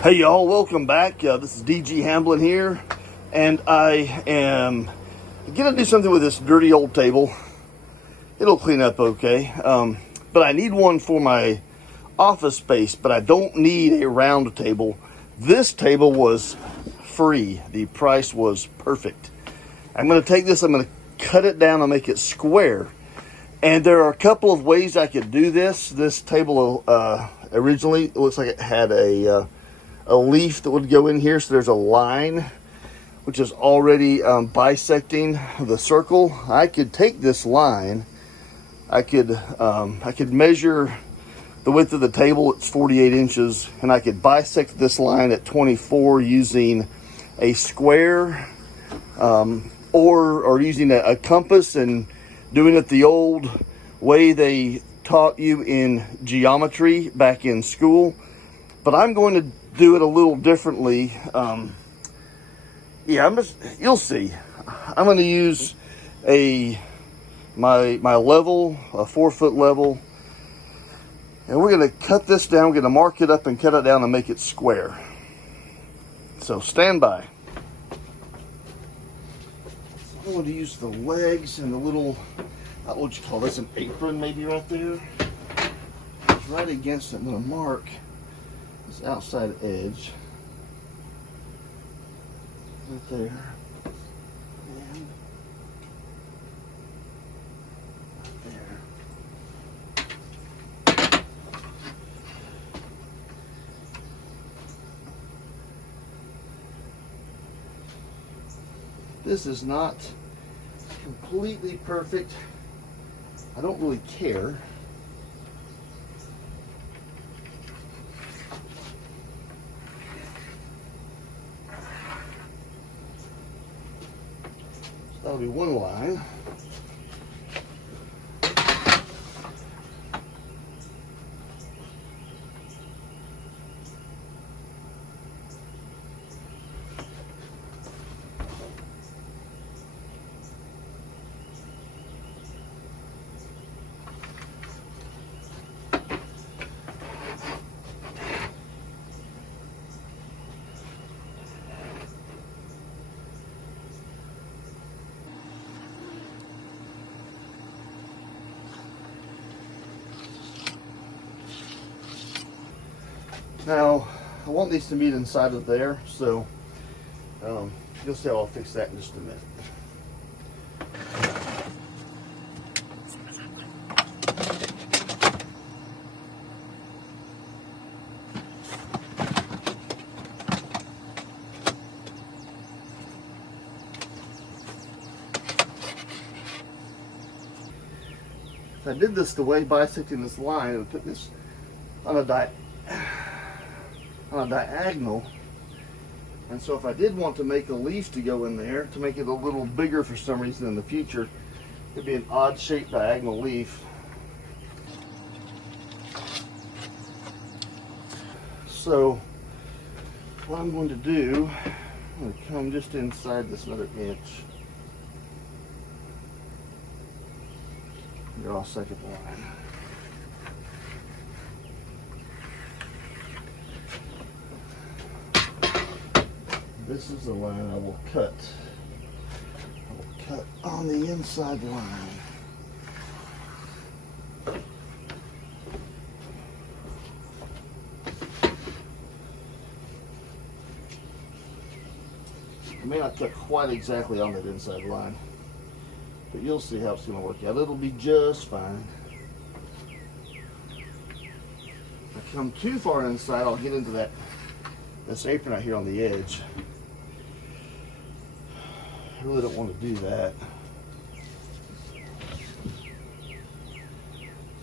Hey y'all, welcome back. This is DG Hamblin here, and I am gonna do something with this dirty old table. It'll clean up okay, but I need one for my office space, but I don't need a round table. This table was free. The price was perfect. I'm gonna take this, I'm gonna cut it down and make it square. And there are a couple of ways I could do this. This table originally, it looks like it had a leaf that would go in here, so there's a line which is already bisecting the circle. I could take this line, I could measure the width of the table. It's 48 inches, and I could bisect this line at 24 using a square or using a compass and doing it the old way they taught you in geometry back in school. But I'm going to do it a little differently. You'll see. I'm going to use my level, a 4-foot level, and we're going to cut this down. We're going to mark it up and cut it down and make it square. So stand by. I'm going to use the legs and the little, what would you call this, an apron maybe right there. It's right against it. I'm going to mark this outside edge right there, and right there. This is not completely perfect. I don't really care. That'll be one line. Now, I want these to meet inside of there, so you'll see how I'll fix that in just a minute. If I did this the way, bisecting this line, and put this on a diagonal, and so if I did want to make a leaf to go in there to make it a little bigger for some reason in the future, it'd be an odd shaped diagonal leaf. So what I'm going to do, I'm going to come just inside this another inch, draw a second line. This is the line I will cut. I will cut on the inside line. I may not cut quite exactly on that inside line, but you'll see how it's going to work out. It'll be just fine. If I come too far inside, I'll get into this apron out here on the edge. I really don't want to do that.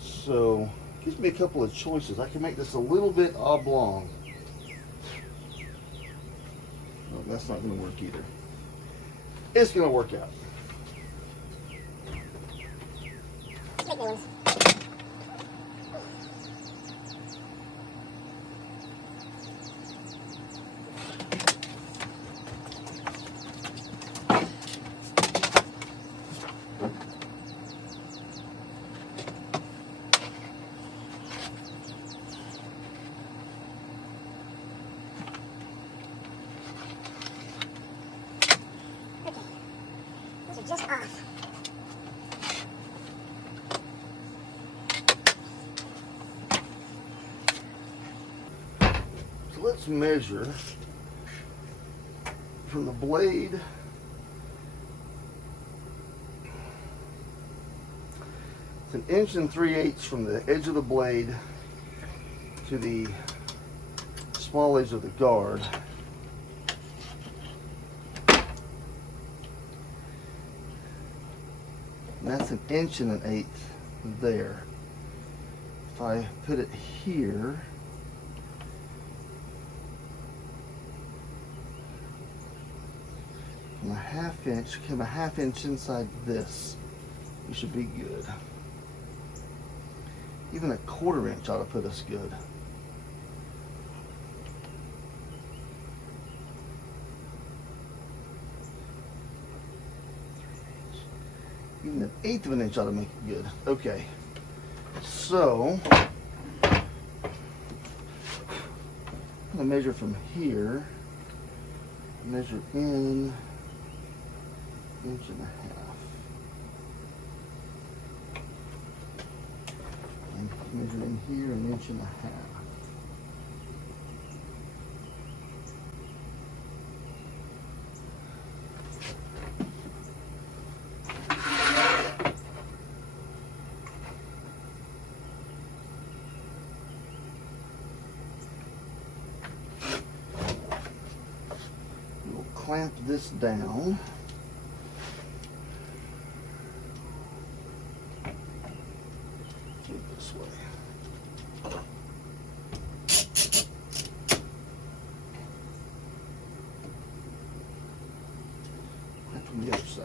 So, it gives me a couple of choices. I can make this a little bit oblong. No, that's not going to work either. It's going to work out. just off. So let's measure from the blade it's 1 3/8 from the edge of the blade to the small edge of the guard. And that's 1 1/8 there. If I put it here, from a 1/2 inch, come a 1/2 inch inside this, you should be good. Even a 1/4 inch ought to put us good. Even 1/8 of an inch ought to make it good. Okay. So, I'm going to measure from here. Measure in 1.5 inches. And measure in here 1.5 inches. We'll clamp this down. This way. And from the other side.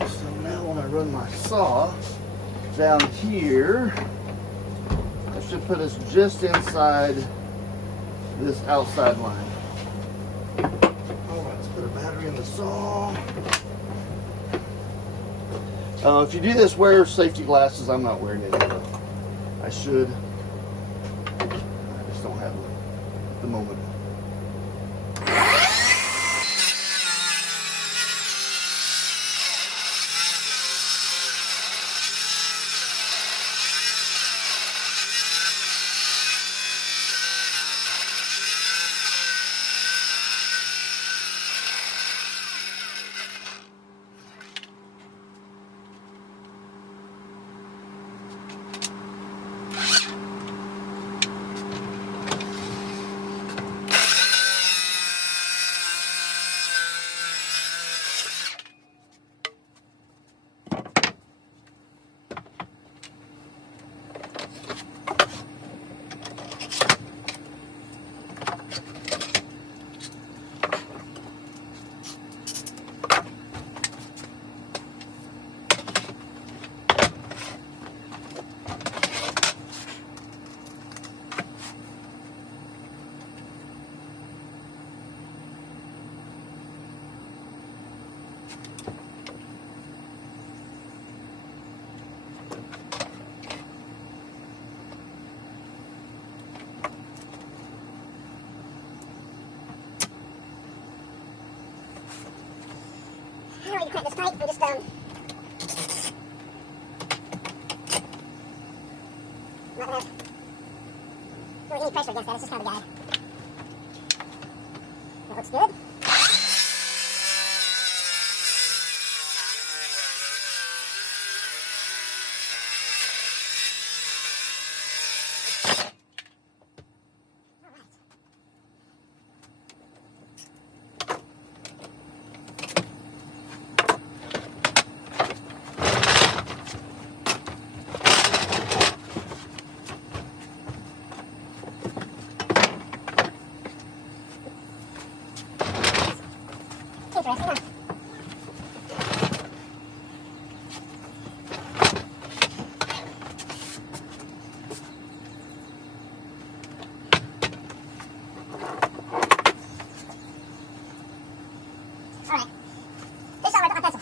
So now when I run my saw down here, that should put us just inside this outside line. Alright, let's put a battery in the saw. If you do this, wear safety glasses. I'm not wearing any, but I should. I just don't have them at the moment. Alright, you clamp this tight and just not gonna have really any pressure against that, it's just kind of a guide. That looks good. interesting, huh? Alright. This over, my pencil.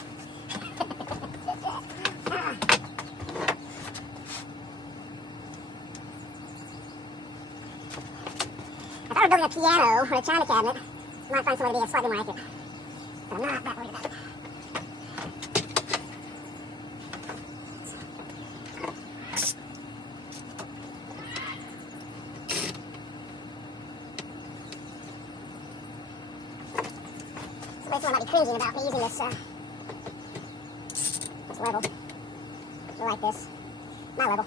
If I were building a piano or a china cabinet, I might find some way to be slightly more accurate. But I'm not that worried about it. So someone might be cringing about me using this level. I like this. My level.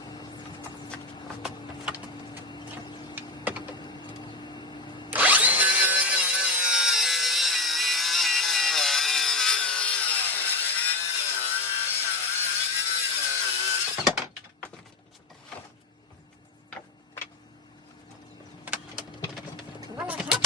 One more cut.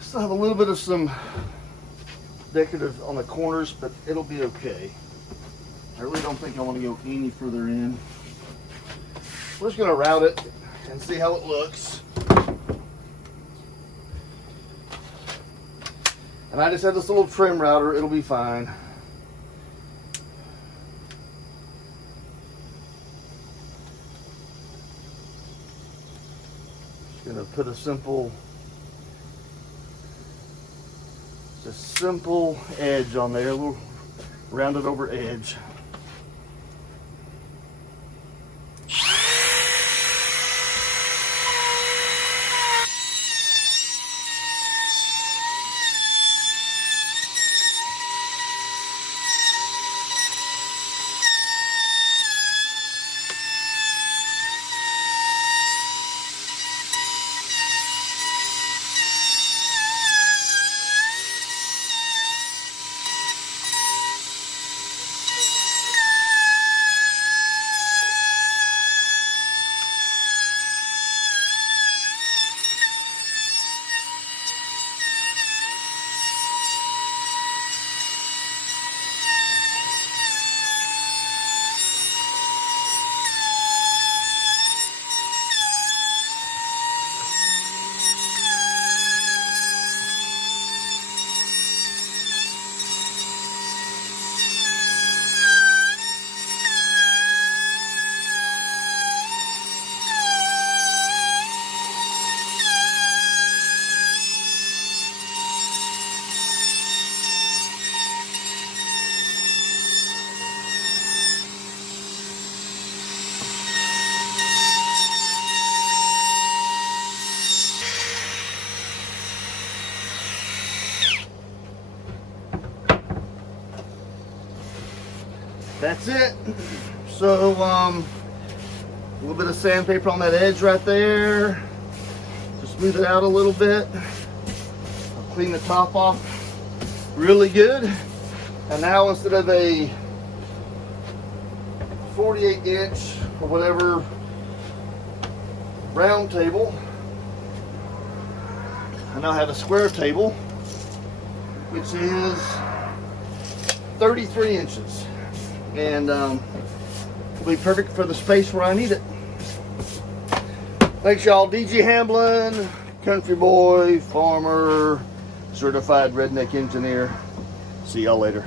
Still have a little bit of some decorative on the corners, but it'll be okay. I really don't think I want to go any further in. We're just going to route it and see how it looks. And I just have this little trim router, it'll be fine. Just going to put a simple edge on there, a little rounded over edge. That's it. So, a little bit of sandpaper on that edge right there. Just smooth it out a little bit. I'll clean the top off really good. And now instead of a 48-inch or whatever round table, I now have a square table, which is 33 inches. And be perfect for the space where I need it. Thanks, y'all. DG Hamblin, country boy, farmer, certified redneck engineer. See y'all later.